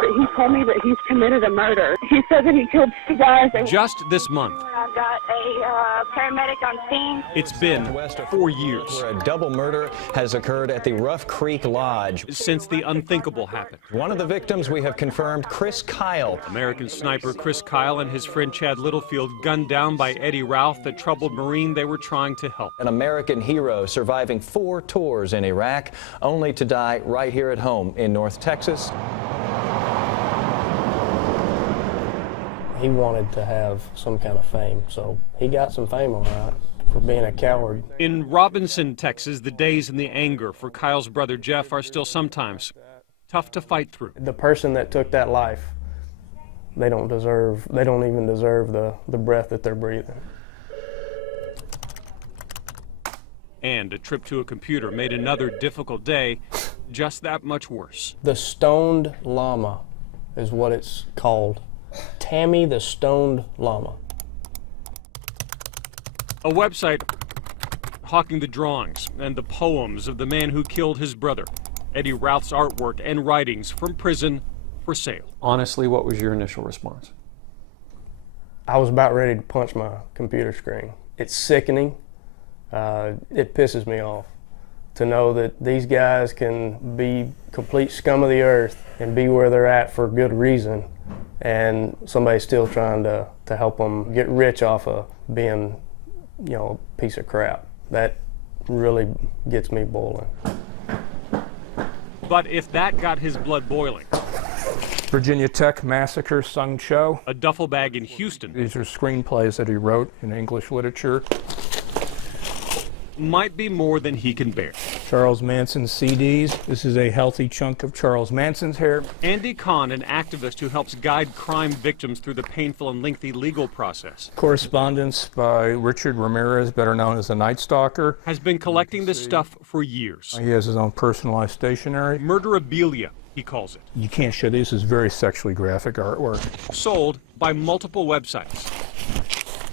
He told me that he's committed a murder. He said that he killed 2 guys. Just this month, I got a paramedic on scene. it's been 4 years where a double murder has occurred at the Rough Creek Lodge since the unthinkable happened. One of the victims we have confirmed, Chris Kyle. American sniper Chris Kyle and his friend Chad Littlefield gunned down by Eddie Ralph, the troubled Marine they were trying to help. An American hero surviving 4 tours in Iraq, only to die right here at home in North Texas. He wanted to have some kind of fame, so he got some fame all right for being a coward. In Robinson, Texas, the days and the anger for Kyle's brother Jeff are still sometimes tough to fight through. The person that took that life, they don't even deserve the breath that they're breathing. And a trip to a computer made another difficult day just that much worse. The Stoned Llama is what it's called. Tammy the Stoned Llama. A website hawking the drawings and the poems of the man who killed his brother. Eddie Ralph's artwork and writings from prison for sale. Honestly, what was your initial response? I was about ready to punch my computer screen. It's sickening. It pisses me off to know that these guys can be complete scum of the earth and be where they're at for good reason, and somebody's still trying to help them get rich off of being, you know, a piece of crap. That really gets me boiling. But if that got his blood boiling, Virginia Tech Massacre, Sung Cho. a duffel bag in Houston These are screenplays that he wrote in English literature. might be more than he can bear. Charles Manson CDs. This is a healthy chunk of Charles Manson's hair. Andy Kahn, an activist who helps guide crime victims through the painful and lengthy legal process, Correspondence by Richard Ramirez, better known as the Night Stalker. has been collecting this stuff for years. He has his own personalized stationery. Murderabilia, he calls it. You can't show this is very sexually graphic artwork. Sold by multiple websites.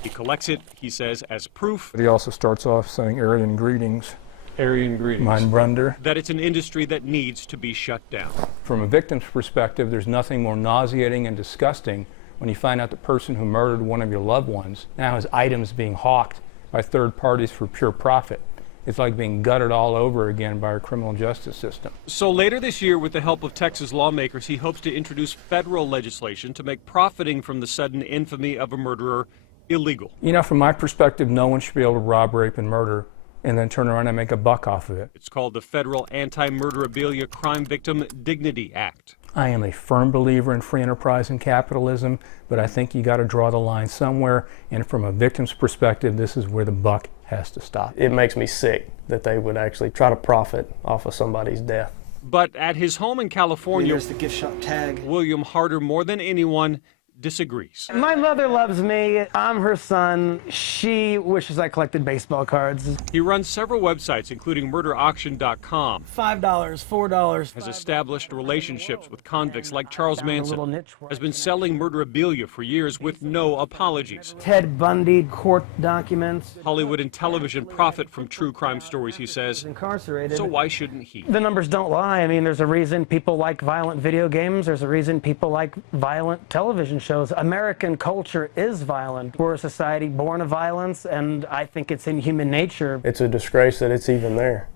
He collects it, he says, as proof But he also starts off saying Aryan greetings, Aryan greetings. mein Brunder. that it's an industry that needs to be shut down. From a victim's perspective, there's nothing more nauseating and disgusting when you find out the person who murdered one of your loved ones now has items being hawked by third parties for pure profit. It's like being gutted all over again by our criminal justice system. So later this year, with the help of Texas lawmakers, he hopes to introduce federal legislation to make profiting from the sudden infamy of a murderer illegal. You know, from my perspective, no one should be able to rob, rape, and murder and then turn around and make a buck off of it. It's called the Federal Anti-Murderabilia Crime Victim Dignity Act. I am a firm believer in free enterprise and capitalism, but I think you got to draw the line somewhere, and from a victim's perspective, this is where the buck has to stop. It makes me sick that they would actually try to profit off of somebody's death. But at his home in California, There's the gift shop tag. William Harder, more than anyone, disagrees. My mother loves me. I'm her son. She wishes I collected baseball cards. He runs several websites, including murderauction.com. $5, $4. Has established relationships with convicts like Charles Found a little Manson. niche for Has been selling murderabilia for years with no apologies. Ted Bundy court documents. Hollywood and television profit from true crime stories, he says. Incarcerated. So why shouldn't he? The numbers don't lie. I mean, there's a reason people like violent video games. There's a reason people like violent television shows. American culture is violent. We're a society born of violence, and I think it's in human nature. It's a disgrace that it's even there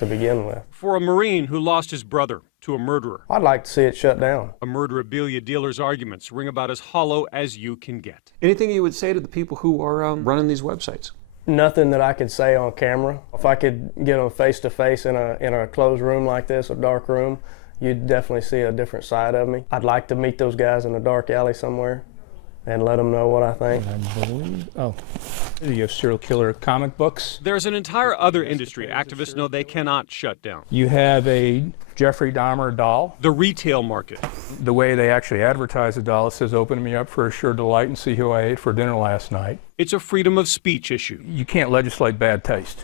to begin with. For a Marine who lost his brother to a murderer, I'd like to see it shut down. a murderabilia dealer's arguments ring about as hollow as you can get. Anything you would say to the people who are running these websites? Nothing that I could say on camera. If I could get them face to face in a closed room like this, a dark room, you'd definitely see a different side of me. I'd like to meet those guys in a dark alley somewhere and let them know what I think. I believe, you have serial killer comic books. There's an entire other industry activists know they cannot shut down. You have a Jeffrey Dahmer doll. The retail market. The way they actually advertise the doll, it says, open me up for a sure delight and see who I ate for dinner last night. It's a freedom of speech issue. You can't legislate bad taste.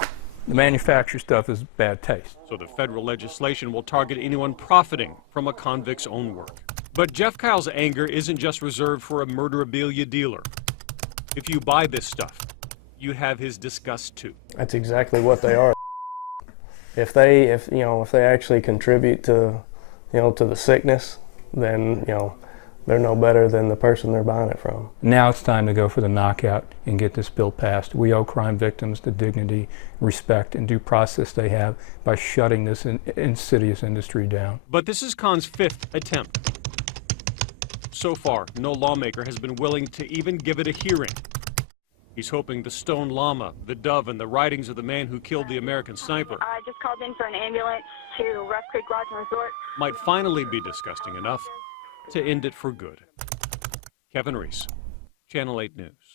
The manufactured stuff is bad taste. So the federal legislation will target anyone profiting from a convict's own work. But Jeff Kyle's anger isn't just reserved for a murderabilia dealer. If you buy this stuff, you have his disgust too. That's exactly what they are. If they actually contribute to the sickness then, you know, they're no better than the person they're buying it from. Now it's time to go for the knockout and get this bill passed. We owe crime victims the dignity, respect, and due process they have by shutting this insidious industry down. But this is Khan's 5th attempt. So far, no lawmaker has been willing to even give it a hearing. He's hoping the stone llama, the dove, and the writings of the man who killed the American sniper I just called in for an ambulance to Rough Creek Lodge and Resort. might finally be disgusting enough to end it for good. Kevin Reese, Channel 8 News.